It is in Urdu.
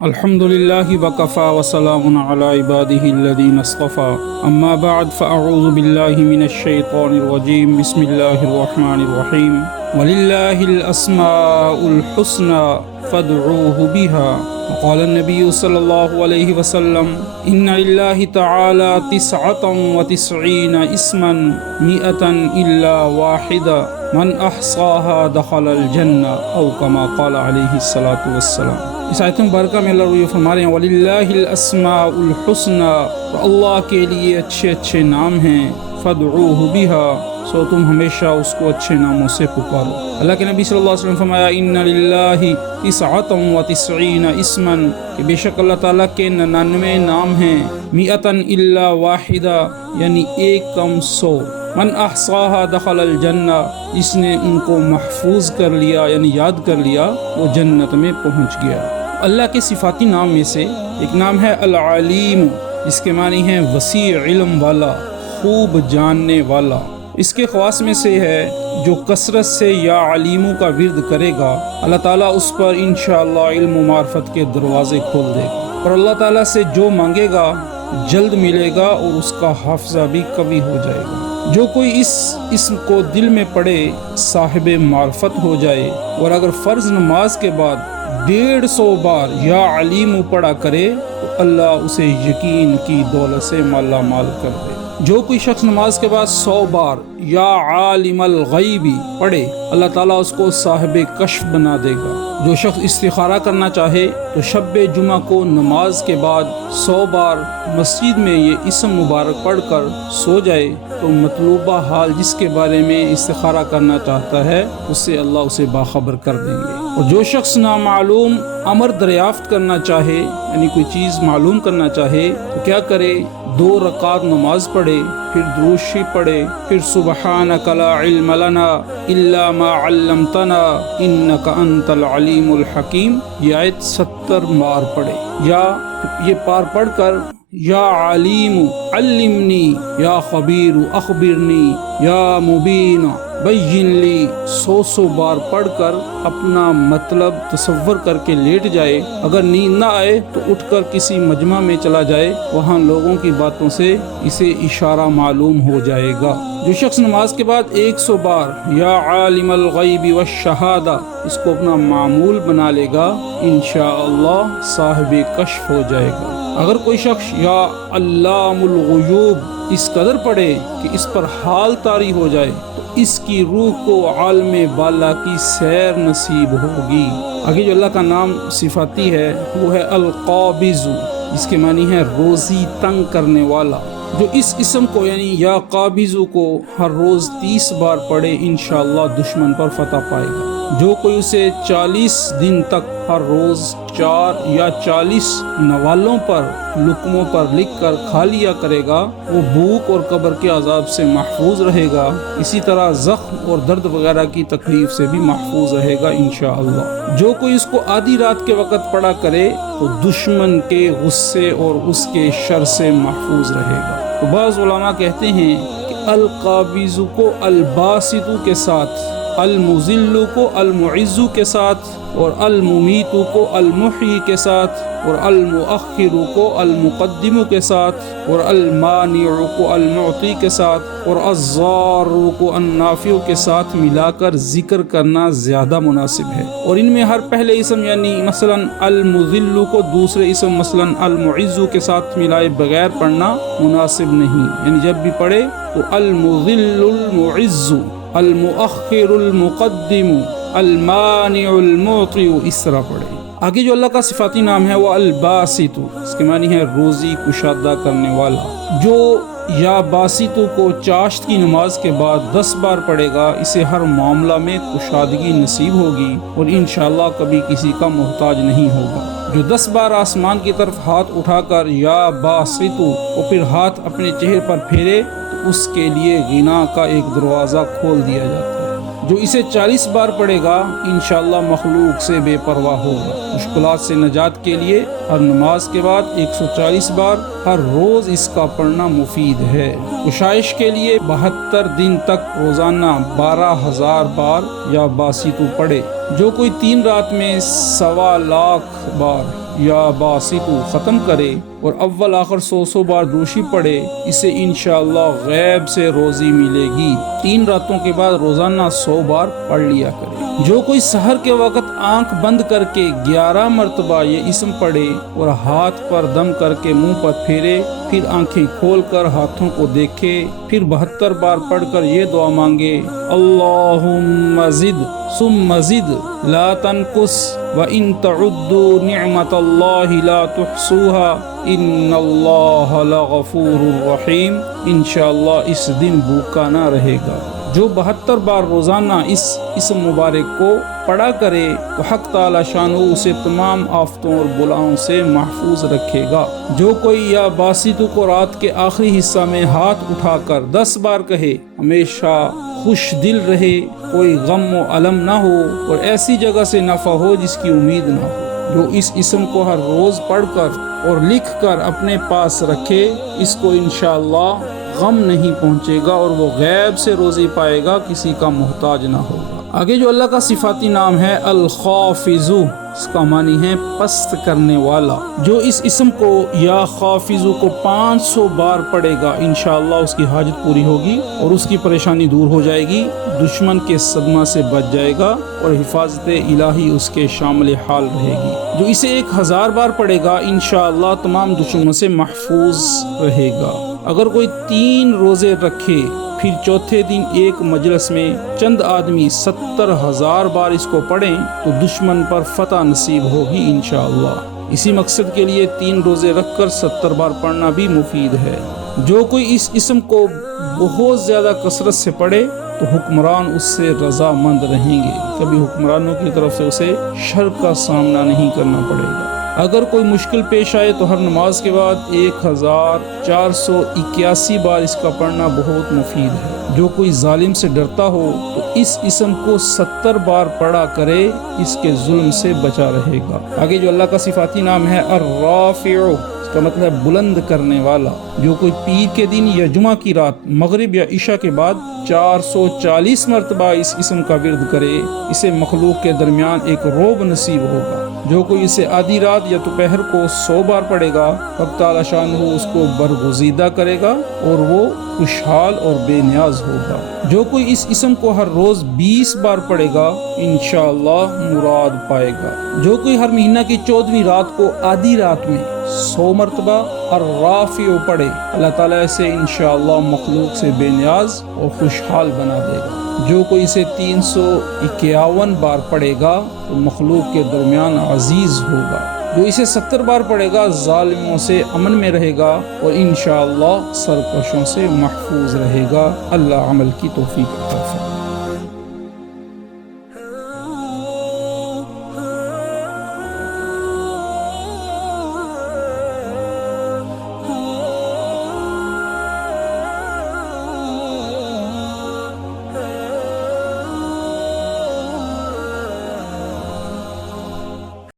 الحمد لله وكفى وسلام على عباده الذين اصطفى أما بعد فأعوذ بالله من الشيطان الرجيم بسم الله الرحمن الرحيم ولله الأسماء الحسنى فادعوه بها وقال النبي صلى الله عليه وسلم إن لله تعالى 99 اسما 100 إلا واحدا من أحصاها دخل الجنة أو كما قال عليه الصلاة والسلام۔ اس آیت مبارکہ میں اللہ یہ فرما رہے ہیں وَلِلَّهِ الْأَسْمَاءُ الْحُسْنَى، تو اللہ کے لیے اچھے اچھے نام ہیں، فَادْعُوهُ بِهَا، سو تم ہمیشہ اس کو اچھے ناموں سے پکارو۔ اللہ کے نبی صلی اللہ علیہ وسلم فرمایا إِنَّ لِلَّهِ 99 اسمًا، کہ بے شک اللہ تعالیٰ کے 99 نام ہیں، 100 إِلَّا واحدہ، یعنی ایک کم 100۔ من احصاها دخل الجنہ، جس نے ان کو محفوظ کر لیا یعنی یاد کر لیا وہ جنت میں پہنچ گیا۔ اللہ کے صفاتی نام میں سے ایک نام ہے العلیم، جس کے معنی ہیں وسیع علم والا، خوب جاننے والا۔ اس کے خواص میں سے ہے جو کثرت سے یا علیموں کا ورد کرے گا اللہ تعالیٰ اس پر انشاءاللہ علم و معرفت کے دروازے کھول دے گا، اور اللہ تعالیٰ سے جو مانگے گا جلد ملے گا اور اس کا حافظہ بھی قوی ہو جائے گا۔ جو کوئی اس اسم کو دل میں پڑھے صاحب معرفت ہو جائے، اور اگر فرض نماز کے بعد 150 بار یا علیم پڑھا کرے تو اللہ اسے یقین کی دولت سے مالا مال کر دے۔ جو کوئی شخص نماز کے بعد 100 بار یا عالم الغیبی پڑھے اللہ تعالیٰ اس کو صاحب کشف بنا دے گا۔ جو شخص استخارہ کرنا چاہے تو شب جمعہ کو نماز کے بعد 100 بار مسجد میں یہ اسم مبارک پڑھ کر سو جائے تو مطلوبہ حال جس کے بارے میں استخارہ کرنا چاہتا ہے اس سے اللہ اسے باخبر کر دیں گے۔ اور جو شخص نامعلوم امر دریافت کرنا چاہے یعنی کوئی چیز معلوم کرنا چاہے تو کیا کرے؟ 2 رکعت نماز پڑھے، پھر درود شریف پڑھے، پھر سبحانک لا علم لنا الا ما علمتنا انک انت العلیم الحکیم، یہ آیت 70 بار پڑھے، یا یہ پار پڑھ کر یا علیم علمنی یا خبیر اخبرنی یا مبین بین لی 100 بار پڑھ کر اپنا مطلب تصور کر کے لیٹ جائے۔ اگر نیند نہ آئے تو اٹھ کر کسی مجمع میں چلا جائے، وہاں لوگوں کی باتوں سے اسے اشارہ معلوم ہو جائے گا۔ جو شخص نماز کے بعد 100 بار یا عالم الغیب والشہادہ اس کو اپنا معمول بنا لے گا انشاءاللہ صاحب کشف ہو جائے گا۔ اگر کوئی شخص یا علام الغیوب اس قدر پڑھے کہ اس پر حال طاری ہو جائے تو اس کی روح کو عالم بالا کی سیر نصیب ہوگی۔ آگے جو اللہ کا نام صفاتی ہے وہ ہے القابض، جس کے معنی ہے روزی تنگ کرنے والا۔ جو اس اسم کو یعنی یا قابض کو ہر روز 30 بار پڑھے انشاءاللہ دشمن پر فتح پائے گا۔ جو کوئی اسے 40 دن تک ہر روز 4 یا 40 نوالوں پر لقموں پر لکھ کر کھا لیا کرے گا وہ بھوک اور قبر کے عذاب سے محفوظ رہے گا، اسی طرح زخم اور درد وغیرہ کی تکلیف سے بھی محفوظ رہے گا انشاءاللہ۔ جو کوئی اس کو آدھی رات کے وقت پڑھا کرے تو دشمن کے غصے اور اس کے شر سے محفوظ رہے گا۔ تو بعض علماء کہتے ہیں کہ القابض کو الباسط کے ساتھ، المذل کو المعز کے ساتھ، اور الممیت کو المحیی کے ساتھ، اور المؤخر کو المقدم کے ساتھ، اور المانع کو المعطی کے ساتھ، اور الضار کو النافع کے ساتھ ملا کر ذکر کرنا زیادہ مناسب ہے۔ اور ان میں ہر پہلے اسم یعنی مثلا المذل کو دوسرے اسم مثلا المعز کے ساتھ ملائے بغیر پڑھنا مناسب نہیں، یعنی جب بھی پڑھے تو المذل المعز، المؤخر المقدم، المانع المعطی اس طرح پڑھے۔ آگے جو اللہ کا صفاتی نام ہے وہ الباسط، اس کے معنی ہے روزی کشادہ کرنے والا۔ جو یا باسط کو چاشت کی نماز کے بعد 10 بار پڑھے گا اسے ہر معاملہ میں کشادگی نصیب ہوگی اور انشاءاللہ کبھی کسی کا محتاج نہیں ہوگا۔ جو 10 بار آسمان کی طرف ہاتھ اٹھا کر یا باسط اور پھر ہاتھ اپنے چہرے پر پھیرے تو اس کے لیے غنا کا ایک دروازہ کھول دیا جاتا ہے۔ جو اسے 40 بار پڑھے گا انشاءاللہ مخلوق سے بے پرواہ ہوگا۔ مشکلات سے نجات کے لیے ہر نماز کے بعد 140 بار ہر روز اس کا پڑھنا مفید ہے۔ کشائش کے لیے 72 دن تک روزانہ 12,000 بار یا باسط پڑھے۔ جو کوئی 3 رات میں 1.25 لاکھ بار یا باسطو ختم کرے اور اول آخر 100 بار دوشی پڑھے، اسے انشاءاللہ غیب سے روزی ملے گی۔ 3 راتوں کے بعد روزانہ 100 بار پڑھ لیا کرے۔ جو کوئی سحر کے وقت آنکھ بند کر کے 11 مرتبہ یہ اسم پڑھے اور ہاتھ پر دم کر کے منہ پر پھیرے، پھر آنکھیں کھول کر ہاتھوں کو دیکھے، پھر 72 بار پڑھ کر یہ دعا مانگے: اللہم زد ثم زد لا تنقص وَإِن تَعُدُّوا نِعْمَةَ اللَّهِ لَا تُحْصُوهَا إِنَّ اللَّهَ لَغَفُورٌ رَحِيمٌ۔ انشاءاللہ اس دن بھوکا نہ رہے گا۔ جو 72 بار روزانہ اس اسم مبارک کو پڑھا کرے تو حق تعالی شانہ اسے تمام آفتوں اور بلاؤں سے محفوظ رکھے گا۔ جو کوئی یا باسطو کو رات کے آخری حصہ میں ہاتھ اٹھا کر 10 بار کہے، ہمیشہ خوش دل رہے، کوئی غم و الم نہ ہو اور ایسی جگہ سے نفع ہو جس کی امید نہ ہو۔ جو اس اسم کو ہر روز پڑھ کر اور لکھ کر اپنے پاس رکھے، اس کو انشاءاللہ غم نہیں پہنچے گا اور وہ غیب سے روزی پائے گا، کسی کا محتاج نہ ہوگا۔ آگے جو اللہ کا صفاتی نام ہے الخافض، اس کا معنی ہے پست کرنے والا۔ جو اس اسم کو یا خافض کو 500 بار پڑھے گا، انشاءاللہ اس کی حاجت پوری ہوگی اور اس کی پریشانی دور ہو جائے گی، دشمن کے صدمہ سے بچ جائے گا اور حفاظت الہی اس کے شامل حال رہے گی۔ جو اسے 1000 بار پڑھے گا، انشاءاللہ تمام دشمنوں سے محفوظ رہے گا۔ اگر کوئی 3 روزے رکھے، پھر چوتھے دن ایک مجلس میں چند آدمی 70,000 بار اس کو پڑھیں تو دشمن پر فتح نصیب ہوگی انشاءاللہ۔ اسی مقصد کے لیے 3 روزے رکھ کر 70 بار پڑھنا بھی مفید ہے۔ جو کوئی اس اسم کو بہت زیادہ کثرت سے پڑھے تو حکمران اس سے رضا مند رہیں گے، کبھی حکمرانوں کی طرف سے اسے شر کا سامنا نہیں کرنا پڑے گا۔ اگر کوئی مشکل پیش آئے تو ہر نماز کے بعد 1481 بار اس کا پڑھنا بہت مفید ہے۔ جو کوئی ظالم سے ڈرتا ہو تو اس اسم کو 70 بار پڑھا کرے، اس کے ظلم سے بچا رہے گا۔ آگے جو اللہ کا صفاتی نام ہے الرافع، اس کا مطلب ہے بلند کرنے والا۔ جو کوئی پیر کے دن یا جمعہ کی رات مغرب یا عشاء کے بعد 440 مرتبہ اس اسم کا ورد کرے، اسے مخلوق کے درمیان ایک رعب نصیب ہوگا۔ جو کوئی اسے آدھی رات یا دوپہر کو 100 بار پڑھے گا، حق تعالی شانہ اس کو برگزیدہ کرے گا اور وہ خوشحال اور بے نیاز ہوگا۔ جو کوئی اس اسم کو ہر روز 20 بار پڑھے گا، انشاءاللہ مراد پائے گا۔ جو کوئی ہر مہینہ کی 14ویں رات کو آدھی رات میں 100 مرتبہ الرافع پڑھے، اللہ تعالیٰ اسے انشاءاللہ مخلوق سے بے نیاز اور خوشحال بنا دے گا۔ جو کوئی اسے 351 بار پڑھے گا تو مخلوق کے درمیان عزیز ہوگا۔ جو اسے 70 بار پڑھے گا ظالموں سے امن میں رہے گا اور انشاءاللہ سرکشوں سے محفوظ رہے گا۔ اللہ عمل کی توفیق عطا فرمائے۔